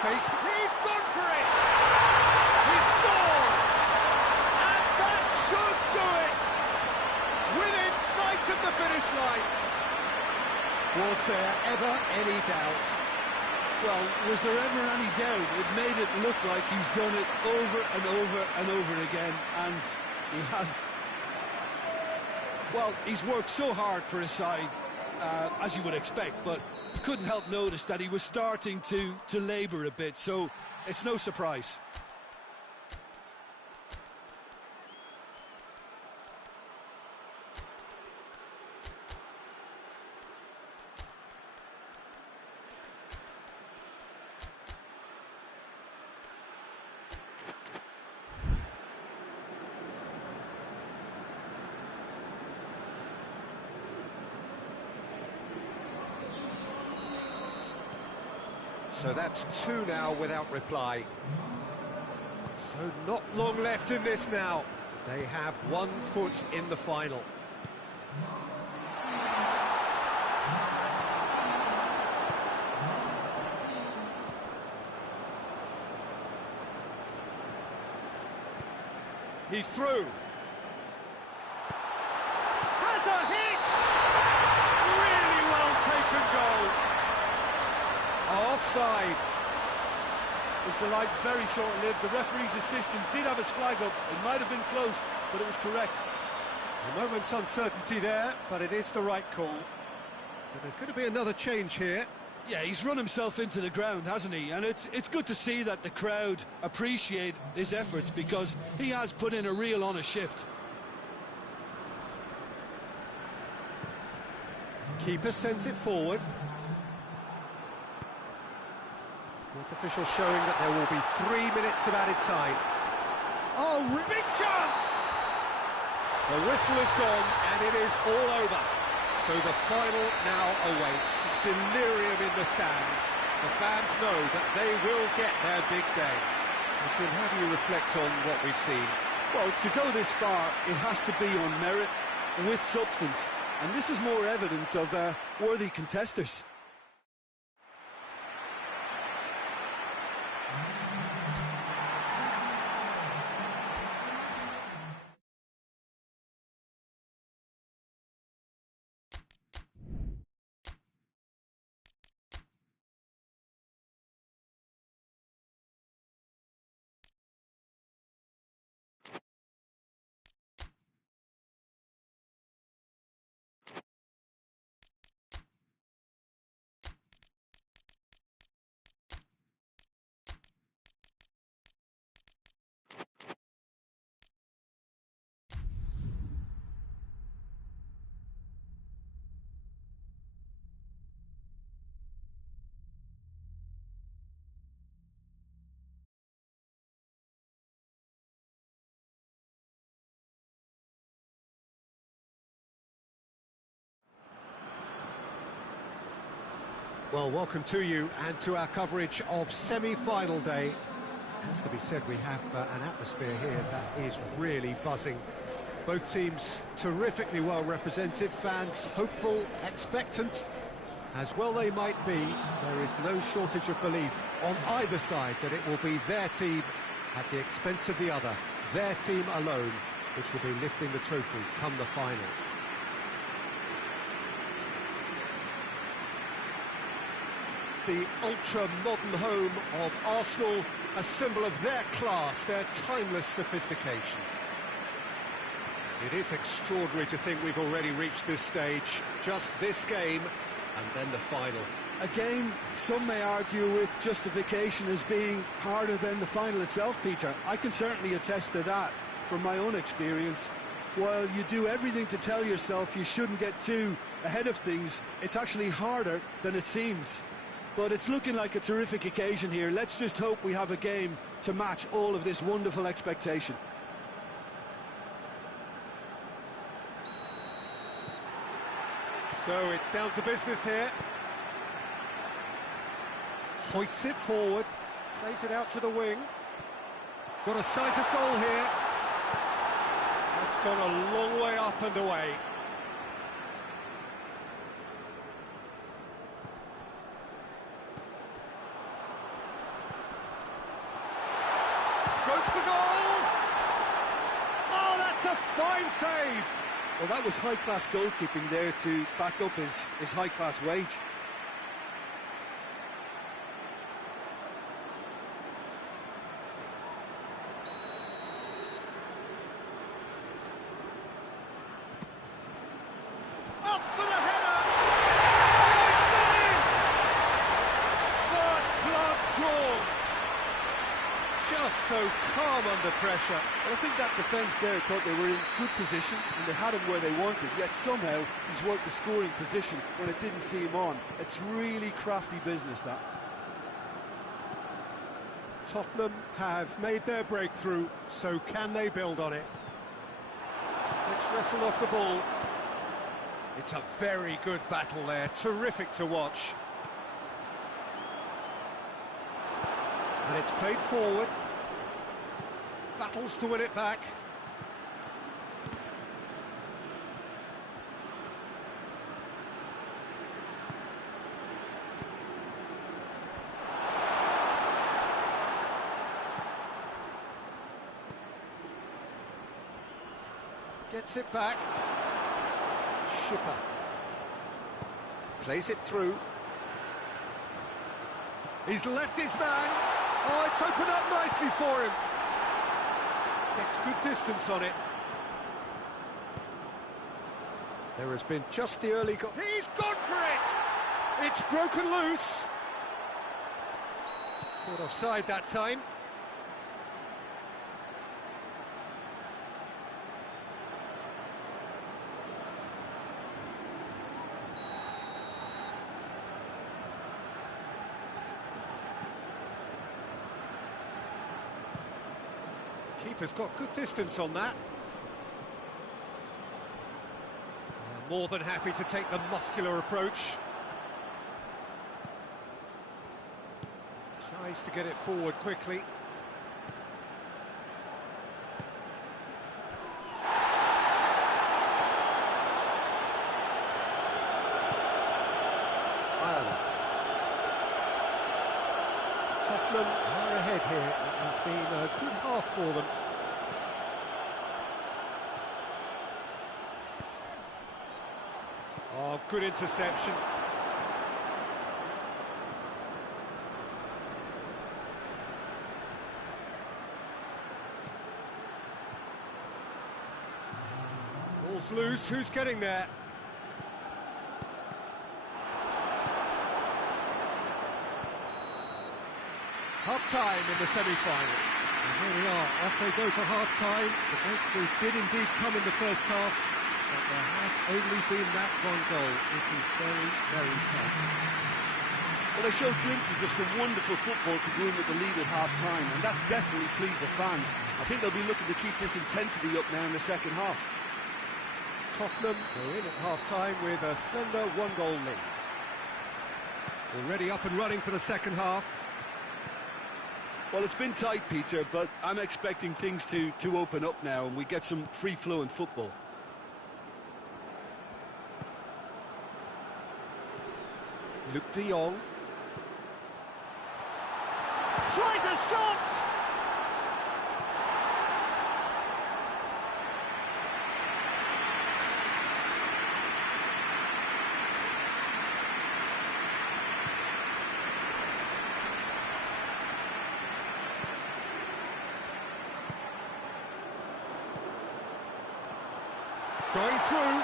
Faced. He's gone for it! He scored! And that should do it! Within sight of the finish line. Was there ever any doubt? Well, was there ever any doubt? It made it look like he's done it over and over and over again, and he has. Well, he's worked so hard for his side, as you would expect, but you couldn't help notice that he was starting to labour a bit, so it's no surprise. So that's two now without reply. So not long left in this now. They have 1 foot in the final. He's through. Has a hit! Really well taken goal. Offside. Was the light very short-lived? The referee's assistant did have his flag up. It might have been close, but it was correct. A moment's uncertainty there, but it is the right call. So there's going to be another change here. Yeah, he's run himself into the ground, hasn't he? And it's good to see that the crowd appreciate his efforts, because he has put in a real honest shift. Keeper sends it forward. Fourth official showing that there will be 3 minutes of added time. Oh, big chance! The whistle is gone and it is all over. So the final now awaits. Delirium in the stands. The fans know that they will get their big day. So Jim, how do you reflect on what we've seen? Well, to go this far, it has to be on merit with substance. And this is more evidence of worthy contesters. Well, welcome to you and to our coverage of semi-final day. It has to be said, we have an atmosphere here that is really buzzing. Both teams terrifically well represented, fans hopeful, expectant. As well they might be, there is no shortage of belief on either side that it will be their team at the expense of the other, their team alone, which will be lifting the trophy come the final. The ultra-modern home of Arsenal, a symbol of their class, their timeless sophistication. It is extraordinary to think we've already reached this stage, just this game, and then the final. A game some may argue with justification as being harder than the final itself, Peter. I can certainly attest to that from my own experience. While you do everything to tell yourself you shouldn't get too ahead of things, it's actually harder than it seems. But it's looking like a terrific occasion here. Let's just hope we have a game to match all of this wonderful expectation. So it's down to business here. Hoists it forward, plays it out to the wing. Got a sight of goal here. That's gone a long way up and away. Goes for goal! Oh, that's a fine save! Well, that was high-class goalkeeping there to back up his high-class wage. Up for the header! Oh, it's got in! First blood drawn. Just so calm under pressure. Well, I think that defence there thought they were in good position and they had him where they wanted, yet somehow he's worked the scoring position when it didn't see him on. It's really crafty business, that. Tottenham have made their breakthrough, so can they build on it? Let's wrestle off the ball. It's a very good battle there, terrific to watch. And it's played forward. Battles to win it back. Gets it back. Schipper. Plays it through. He's left his man. Oh, it's opened up nicely for him. Gets good distance on it. There has been just the early goal. He's gone for it! It's broken loose. Caught offside that time. Keeper's got good distance on that. More than happy to take the muscular approach. Tries to get it forward quickly. Tottenham are ahead here. It has been a good half for them. Oh, good interception. Ball's loose, who's getting there? Half-time in the semi-final. And here we are, off they go for half-time. The breakthrough did indeed come in the first half, but there has only been that one goal. It is very, very tight. Well, they showed glimpses of some wonderful football to go in with the lead at half-time, and that's definitely pleased the fans. I think they'll be looking to keep this intensity up now in the second half. Tottenham go in at half-time with a slender one-goal lead. Already up and running for the second half. Well, it's been tight, Peter, but I'm expecting things to open up now and we get some free-flowing football. Luke de Jong. Tries a shot! Going through.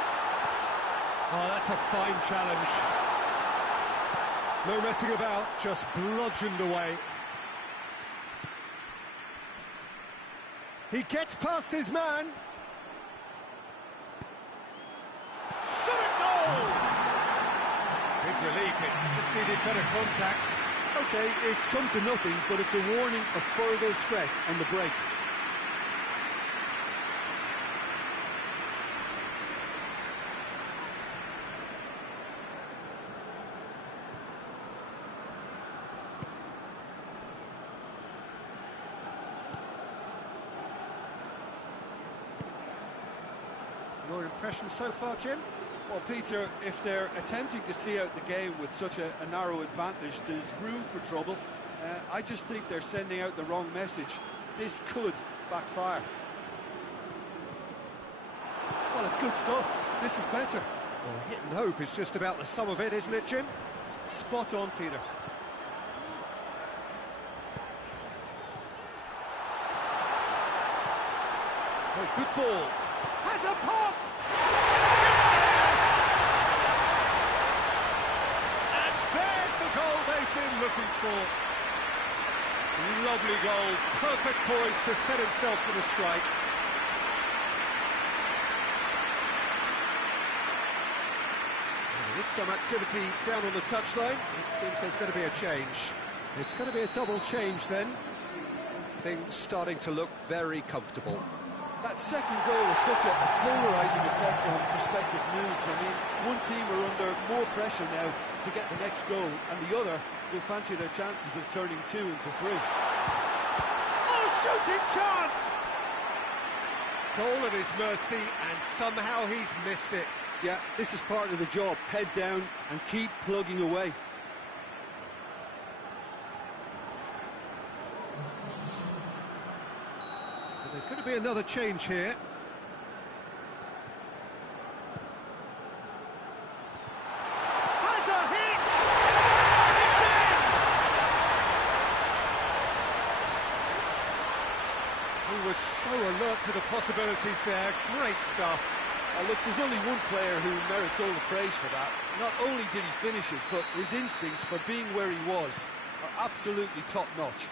Oh, that's a fine challenge. No messing about, just bludgeoned away. He gets past his man. Shot a goal! Big relief, it just needed better contact. Okay, it's come to nothing, but it's a warning of further threat on the break. Your impression so far, Jim? Well, Peter, if they're attempting to see out the game with such a narrow advantage, there's room for trouble. I just think they're sending out the wrong message. This could backfire. Well, it's good stuff. This is better. Well, hit and hope is just about the sum of it, isn't it, Jim? Spot on, Peter. Oh, good ball. Has a pop! And there's the goal they've been looking for. Lovely goal, perfect poise to set himself for the strike. There is some activity down on the touchline. It seems there's going to be a change. It's going to be a double change then. Things starting to look very comfortable. That second goal has such a polarising effect on prospective moods. I mean, one team are under more pressure now to get the next goal, and the other will fancy their chances of turning 2 into 3. Oh, shooting chance! Goal at his mercy, and somehow he's missed it. Yeah, this is part of the job. Head down and keep plugging away. There's going to be another change here. Has a hit! It's in! He was so alert to the possibilities there. Great stuff. Look, there's only one player who merits all the praise for that. Not only did he finish it, but his instincts for being where he was are absolutely top-notch.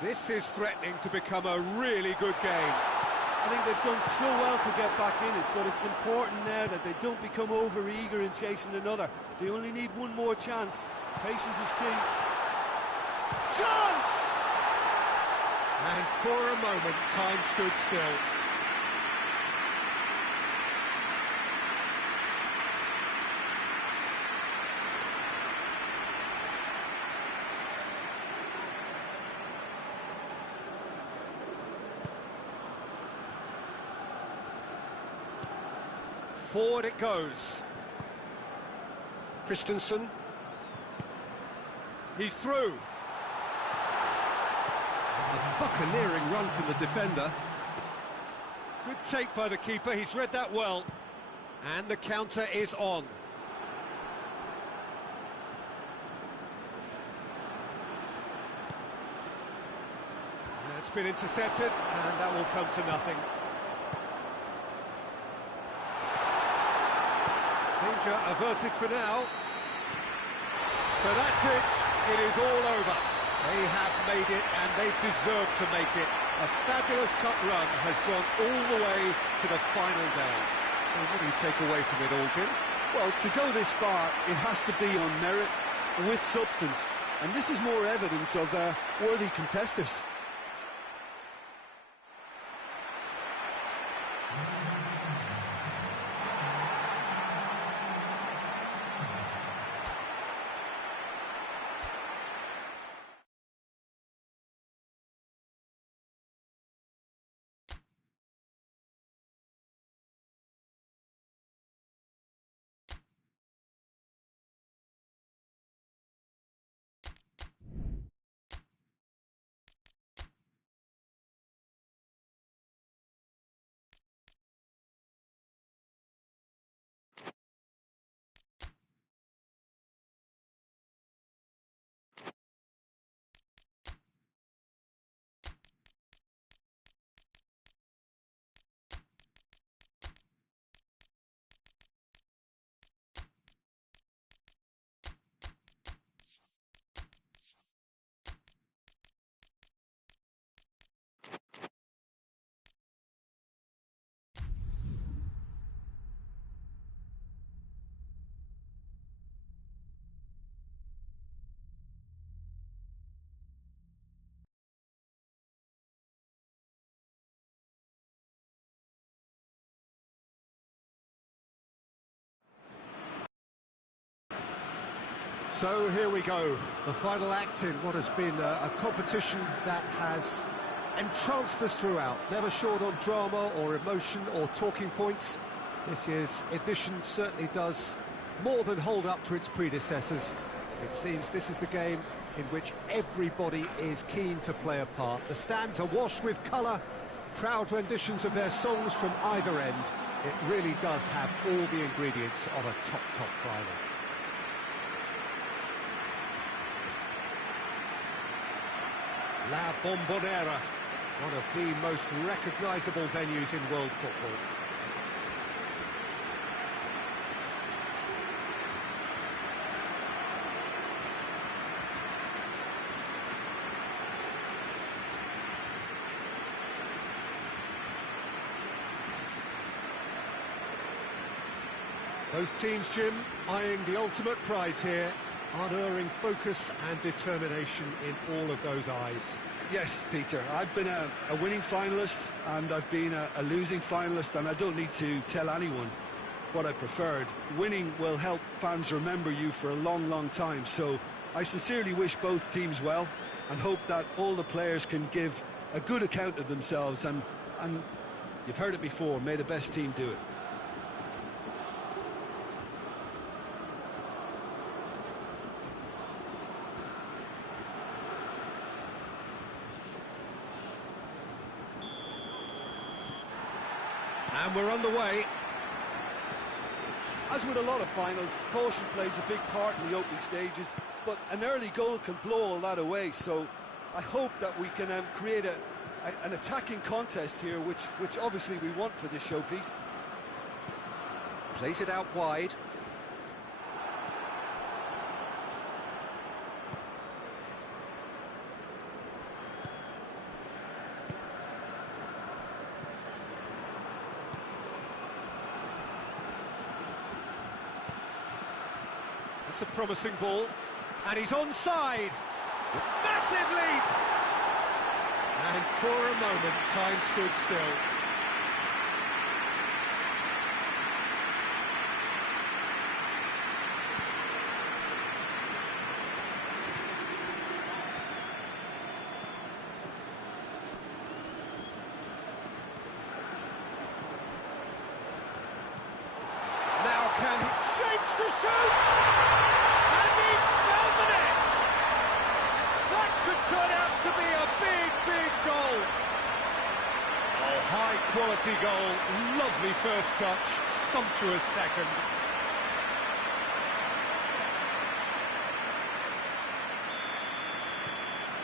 This is threatening to become a really good game. I think they've done so well to get back in it, but it's important now that they don't become over-eager in chasing another. They only need one more chance. Patience is key. Chance! And for a moment, time stood still. Forward it goes. Christensen. He's through. A buccaneering run from the defender. Good take by the keeper, he's read that well. And the counter is on. It's been intercepted, and that will come to nothing. Danger averted for now. So that's it. It is all over. They have made it, and they've deserved to make it. A fabulous cup run has gone all the way to the final day. So what do you take away from it all, Jim? Well, to go this far, it has to be on merit, with substance. And this is more evidence of worthy contesters. So here we go, the final act in what has been a competition that has entranced us throughout, never short on drama or emotion or talking points. This year's edition certainly does more than hold up to its predecessors. It seems this is the game in which everybody is keen to play a part. The stands are washed with colour, proud renditions of their songs from either end. It really does have all the ingredients of a top final. La Bombonera, one of the most recognisable venues in world football. Both teams, Jim, eyeing the ultimate prize here, unerring focus and determination in all of those eyes. Yes, Peter, I've been a winning finalist and I've been a losing finalist, and I don't need to tell anyone what I preferred. Winning will help fans remember you for a long time, so I sincerely wish both teams well and hope that all the players can give a good account of themselves, and you've heard it before, may the best team do it. And we're underway. As with a lot of finals, caution plays a big part in the opening stages, but an early goal can blow all that away, so I hope that we can create an attacking contest here, which obviously we want for this showpiece. Plays it out wide. It's a promising ball, and he's onside. Massive leap! And for a moment, time stood still. Now can he shapes to shoot! Turn out to be a big goal. Oh, high-quality goal, lovely first touch, sumptuous second.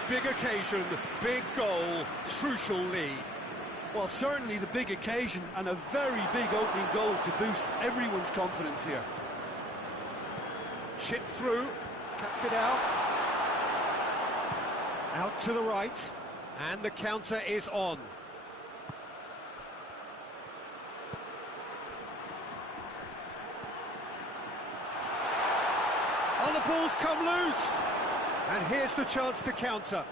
Big occasion, big goal, crucial lead. Well, certainly the big occasion and a very big opening goal to boost everyone's confidence here. Chip through, cuts it out. Out to the right, and the counter is on. Oh, the ball's come loose, and here's the chance to counter.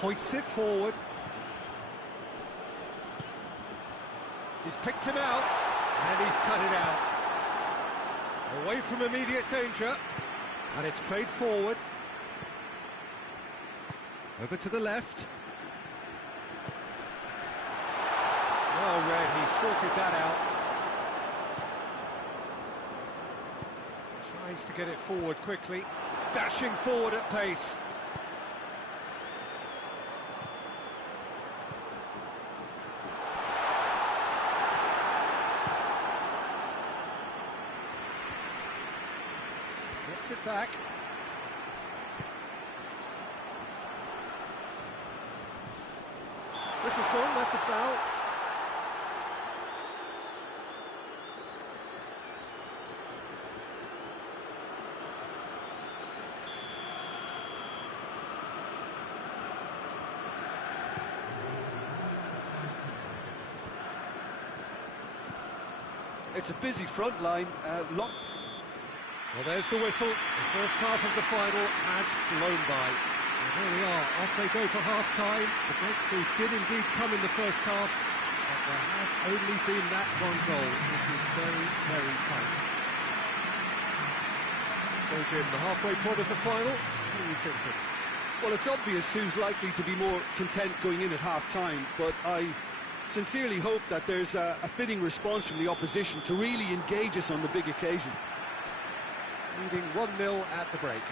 Hoists it forward. He's picked him out, and he's cut it out. Away from immediate danger, and it's played forward. Over to the left. Well read, he sorted that out. Tries to get it forward quickly, dashing forward at pace. Gets it back. This is gone, that's a foul. It's a busy front line. Well, there's the whistle. The first half of the final has flown by. There we are, off they go for half-time. The breakthrough did indeed come in the first half, but there has only been that one goal, which is very, very tight. So Jim, the halfway point of the final, what are you thinking? Well, it's obvious who's likely to be more content going in at half-time, but I sincerely hope that there's a fitting response from the opposition to really engage us on the big occasion. Leading 1-0 at the break.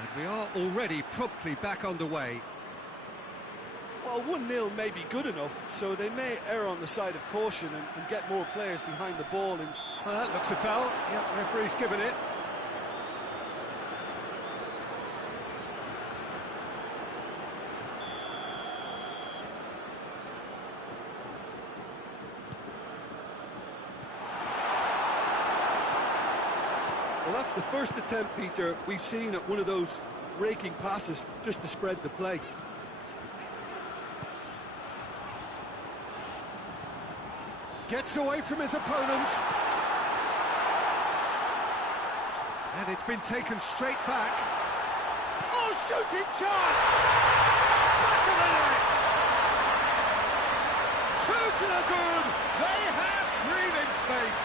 And we are already promptly back underway. Well, 1-0 may be good enough, so they may err on the side of caution and get more players behind the ball. And Well, that looks a foul. Yep, referee's given it. well, that's the first attempt, Peter, we've seen at one of those raking passes just to spread the play. Gets away from his opponent. And it's been taken straight back. Oh, shooting chance! Back of the net! Two to the good! They have breathing space.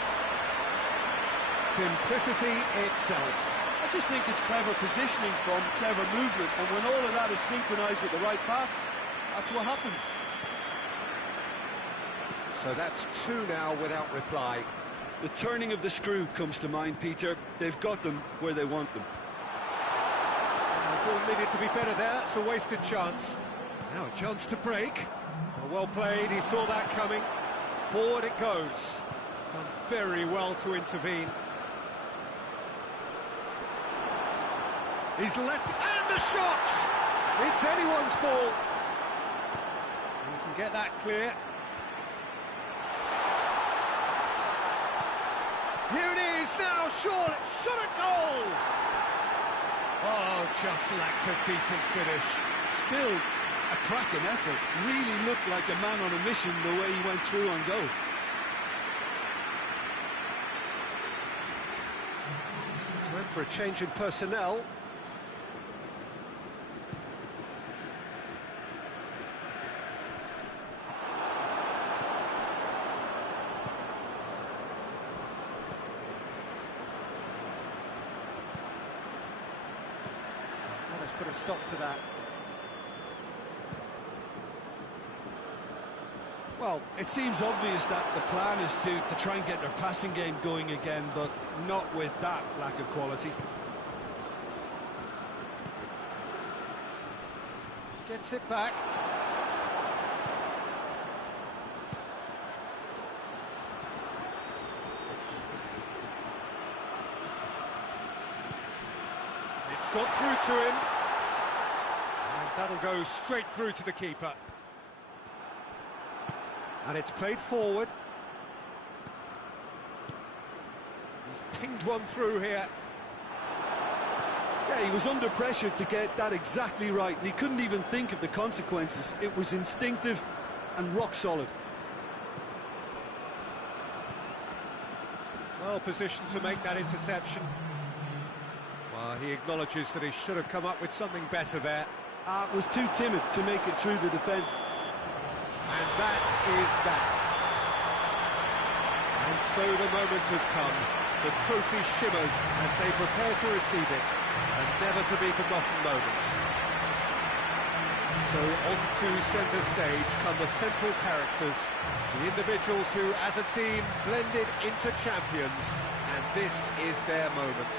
Simplicity itself. I just think it's clever positioning from clever movement, and when all of that is synchronised with the right pass, that's what happens. So that's two now without reply. The turning of the screw comes to mind, Peter. They've got them where they want them. The ball needed to be better there. It's a wasted chance. Now a chance to break. Well played, he saw that coming. Forward it goes. Done very well to intervene. He's left, and the shot! It's anyone's ball. You can get that clear. Here it is now, Shaw, shot a goal! Oh, just lacked a decent finish. Still a cracking effort. Really looked like a man on a mission the way he went through on goal. Time for a change in personnel. Put a stop to that. Well, it seems obvious that the plan is to try and get their passing game going again, but not with that lack of quality. Gets it back. It's got through to him. And that'll go straight through to the keeper. And it's played forward. He's pinged one through here. Yeah, he was under pressure to get that exactly right, and he couldn't even think of the consequences. It was instinctive and rock solid. Well positioned to make that interception. Well, he acknowledges that he should have come up with something better there. Was too timid to make it through the defence. And that is that. And so the moment has come. The trophy shimmers as they prepare to receive it. A never-to-be-forgotten moment. So on to centre stage come the central characters, the individuals who, as a team, blended into champions. And this is their moment.